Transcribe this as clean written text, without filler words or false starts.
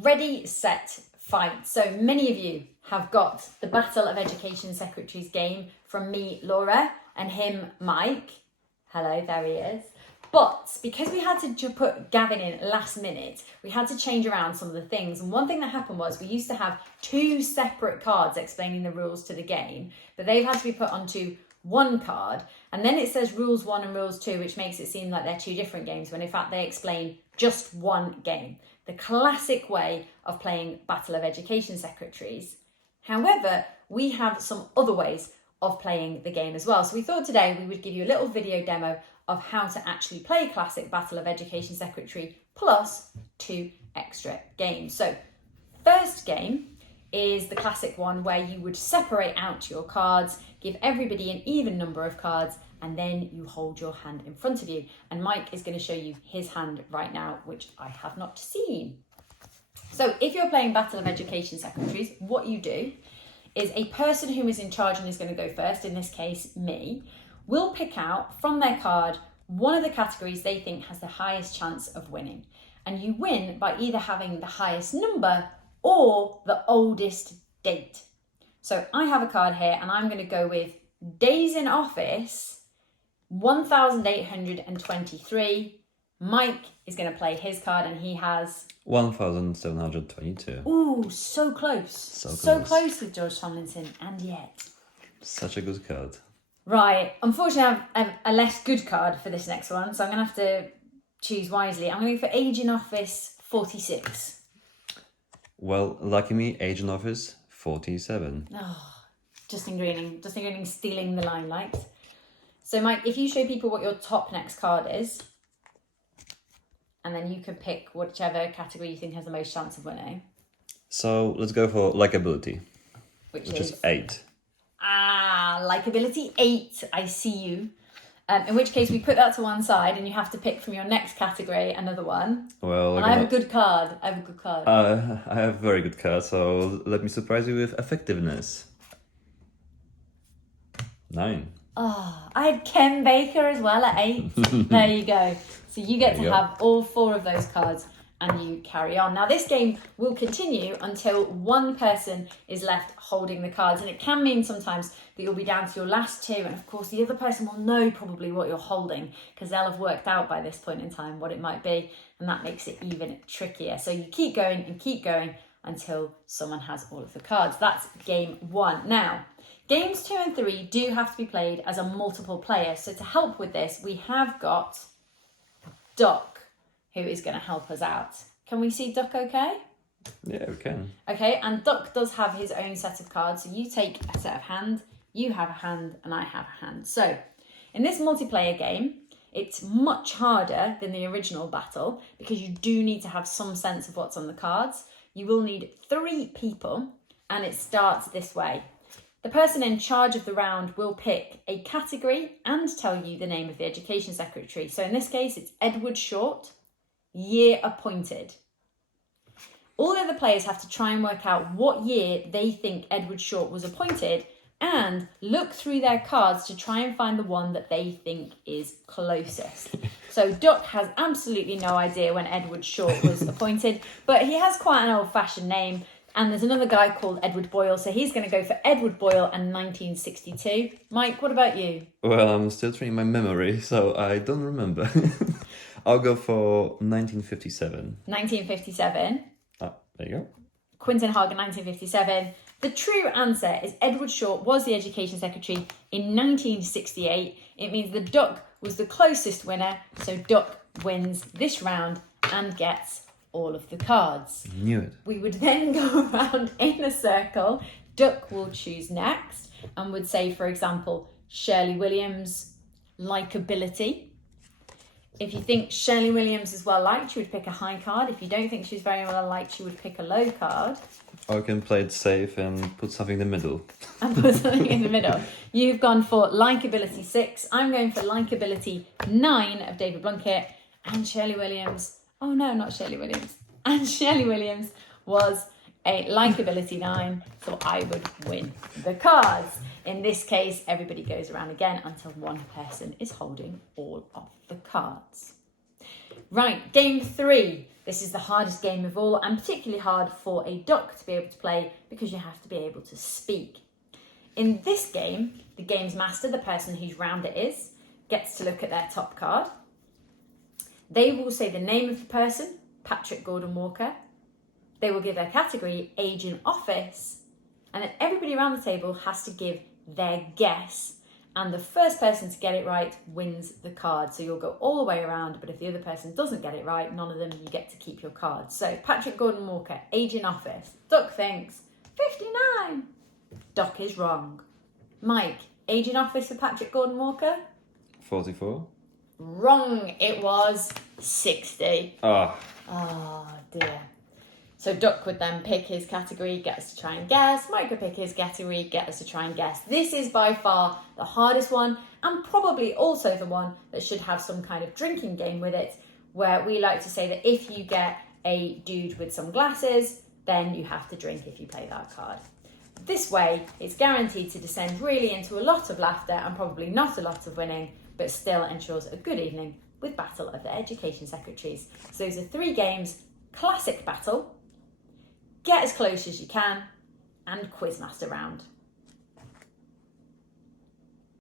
Ready, set, fight. So many of you have got the Battle of Education Secretaries game from me, Laura, and him, Mike. Hello, there he is. But because we had to put Gavin in last minute, we had to change around some of the things. And one thing that happened was we used to have 2 separate cards explaining the rules to the game, but they've had to be put onto one card. And then it says rules 1 and rules 2, which makes it seem like they're 2 different games, when in fact they explain just one game. The classic way of playing Battle of Education Secretaries. However, we have some other ways of playing the game as well. So we thought today we would give you a little video demo of how to actually play classic Battle of Education Secretary plus 2 extra games. So first game is the classic one where you would separate out your cards, give everybody an even number of cards, and then you hold your hand in front of you. And Mike is going to show you his hand right now, which I have not seen. So if you're playing Battle of Education Secretaries, what you do is a person who is in charge and is going to go first, in this case, me, will pick out from their card one of the categories they think has the highest chance of winning. And you win by either having the highest number or the oldest date. So I have a card here and I'm going to go with days in office, 1823. Mike is going to play his card and he has 1722. Ooh, so close. So close with George Tomlinson, and yet. Such a good card. Right, unfortunately I have a less good card for this next one, so I'm going to have to choose wisely. I'm going to go for age in office 46. Well, lucky me, age in office 47. Oh, Justin Greening stealing the limelight. So Mike, if you show people what your top next card is, and then you can pick whichever category you think has the most chance of winning. So let's go for likability, which is 8. Likability 8. I see you. In which case we put that to one side and you have to pick from your next category another one. Well, and I have a good card. I have a very good card, so let me surprise you with effectiveness. 9. Oh, I had Ken Baker as well at 8. There you go. So you get to have all 4 of those cards and you carry on. Now this game will continue until one person is left holding the cards, and it can mean sometimes that you'll be down to your last 2, and of course the other person will know probably what you're holding because they'll have worked out by this point in time what it might be, and that makes it even trickier. So you keep going until someone has all of the cards. That's game 1. Now, games 2 and 3 do have to be played as a multiple player. So to help with this, we have got Duck, who is going to help us out. Can we see Duck okay? Yeah, we can. Okay, and Duck does have his own set of cards. So you take a set of hand, you have a hand, and I have a hand. So in this multiplayer game, it's much harder than the original battle because you do need to have some sense of what's on the cards. You will need 3 people, and it starts this way. The person in charge of the round will pick a category and tell you the name of the education secretary. So in this case, it's Edward Short, year appointed. All the other players have to try and work out what year they think Edward Short was appointed and look through their cards to try and find the one that they think is closest. So Duck has absolutely no idea when Edward Short was appointed, but he has quite an old-fashioned name. And there's another guy called Edward Boyle, so he's going to go for Edward Boyle and 1962. Mike, what about you? Well, I'm still training my memory, so I don't remember. I'll go for 1957. 1957. Ah, there you go. Quinton Hagen, 1957. The true answer is Edward Short was the education secretary in 1968. It means the Duck was the closest winner, so Duck wins this round and gets all of the cards. Knew it. We would then go around in a circle. Duck will choose next and would say, for example, Shirley Williams, likability. If you think Shirley Williams is well liked, you would pick a high card. If you don't think she's very well liked, you would pick a low card. Or you can play it safe and put something in the middle. And put something in the middle. You've gone for likability 6. I'm going for likability 9 of David Blunkett. And Shirley Williams... Oh no, not Shirley Williams. And Shirley Williams was a likability 9, so I would win the cards. In this case, everybody goes around again until one person is holding all of the cards. Right, game 3. This is the hardest game of all, and particularly hard for a duck to be able to play because you have to be able to speak. In this game, the game's master, the person whose round it is, gets to look at their top card. They will say the name of the person, Patrick Gordon Walker. They will give their category, age in office, and then everybody around the table has to give their guess, and the first person to get it right wins the card. So you'll go all the way around, but if the other person doesn't get it right, none of them, you get to keep your card. So Patrick Gordon Walker, age in office. Duck thinks 59. Duck is wrong. Mike, age in office for Patrick Gordon Walker? 44. Wrong. It was 60. Ah. Oh dear. So Duck would then pick his category, get us to try and guess. Mike would pick his category, get us to try and guess. This is by far the hardest one, and probably also the one that should have some kind of drinking game with it, where we like to say that if you get a dude with some glasses, then you have to drink if you play that card. This way, it's guaranteed to descend really into a lot of laughter and probably not a lot of winning, but still ensures a good evening with Battle of the Education Secretaries. So those are 3 games: classic battle, get as close as you can, and Quizmaster round.